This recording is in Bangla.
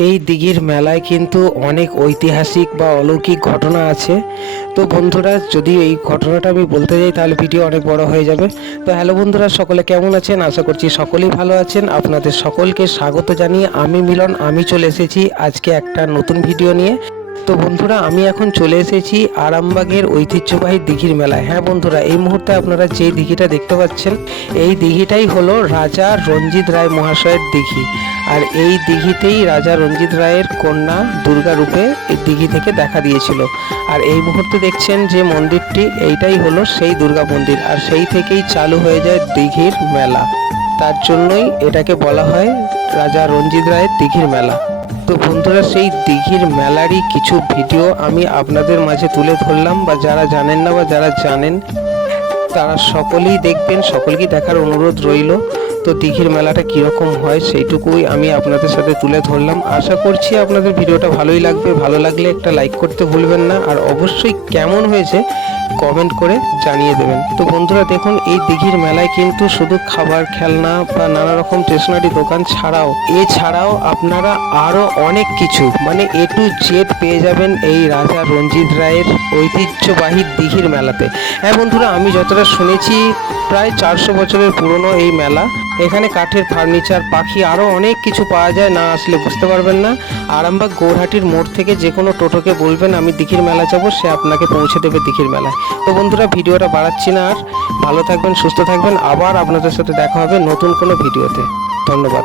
এই দিঘির মেলায় কিন্তু অনেক ঐতিহাসিক বা অলৌকিক ঘটনা আছে। তো বন্ধুরা, যদি এই ঘটনাটা আমি বলতে যাই তাহলে ভিডিও অনেক বড় হয়ে যাবে। তো হ্যালো বন্ধুরা, সকলে কেমন আছেন? আশা করছি সকলেই ভালো আছেন। আপনাদের সকলকে স্বাগত জানিয়ে আমি মিলন চলে এসেছি আজকে একটা নতুন ভিডিও নিয়ে। তো বন্ধুরা, আমি এখন চলে এসেছি আরামবাগের ঐতিহ্যবাহী দিঘির মেলায়। হ্যাঁ বন্ধুরা, এই মুহূর্তে আপনারা যে দিঘিটা দেখতে পাচ্ছেন, এই দিঘিটাই হলো রাজা রঞ্জিত রায় মহাশয়ের দিঘি। আর এই দিঘিতেই রাজা রঞ্জিত রায়ের কন্যা দুর্গা রূপে এই দিঘি থেকে দেখা দিয়েছিল। আর এই মুহূর্তে দেখছেন যে মন্দিরটি, এইটাই হলো সেই দুর্গা মন্দির। আর সেই থেকেই চালু হয়ে যায় দিঘির মেলা। তার জন্যই এটাকে বলা হয় রাজা রঞ্জিত রায়ের দিঘির মেলা। তো বন্ধুরা, সেই দিঘির মেলারই কিছু ভিডিও আমি আপনাদের মাঝে তুলে ধরলাম, বা যারা জানেন না বা যারা জানেন তারা সকলেই দেখবেন, সকলকেই দেখার অনুরোধ রইল। তো দিঘির মেলাটা কীরকম হয় সেইটুকুই আমি আপনাদের সাথে তুলে ধরলাম। আশা করছি আপনাদের ভিডিওটা ভালোই লাগবে। ভালো লাগলে একটা লাইক করতে ভুলবেন না, আর অবশ্যই কেমন হয়েছে কমেন্ট করে জানিয়ে দেবেন। তো বন্ধুরা দেখুন, এই দিঘির মেলায় কিন্তু শুধু খাবার, খেলনা বা নানা রকম স্টেশনারি দোকান এছাড়াও আপনারা আরও অনেক কিছু মানে A to Z পেয়ে যাবেন এই রাজা রঞ্জিত রায়ের ঐতিহ্যবাহী দিঘির মেলাতে। হ্যাঁ বন্ধুরা, আমি যতটা শুনেছি প্রায় 400 বছরের পুরনো এই মেলা। এখানে কাঠের ফার্নিচার, পাখি, আরও অনেক কিছু পাওয়া যায়, না আসলে বুঝতে পারবেন না। আরামবাগ গৌরহাটির মোড় থেকে যে কোনো টোটোকে বলবেন আমি দিঘির মেলা যাব, সে আপনাকে পৌঁছে দেবে দিঘির মেলায়। তো বন্ধুরা, ভিডিওটা বাড়াচ্ছি না আর। ভালো থাকবেন, সুস্থ থাকবেন। আবার আপনাদের সাথে দেখা হবে নতুন কোনো ভিডিওতে। ধন্যবাদ।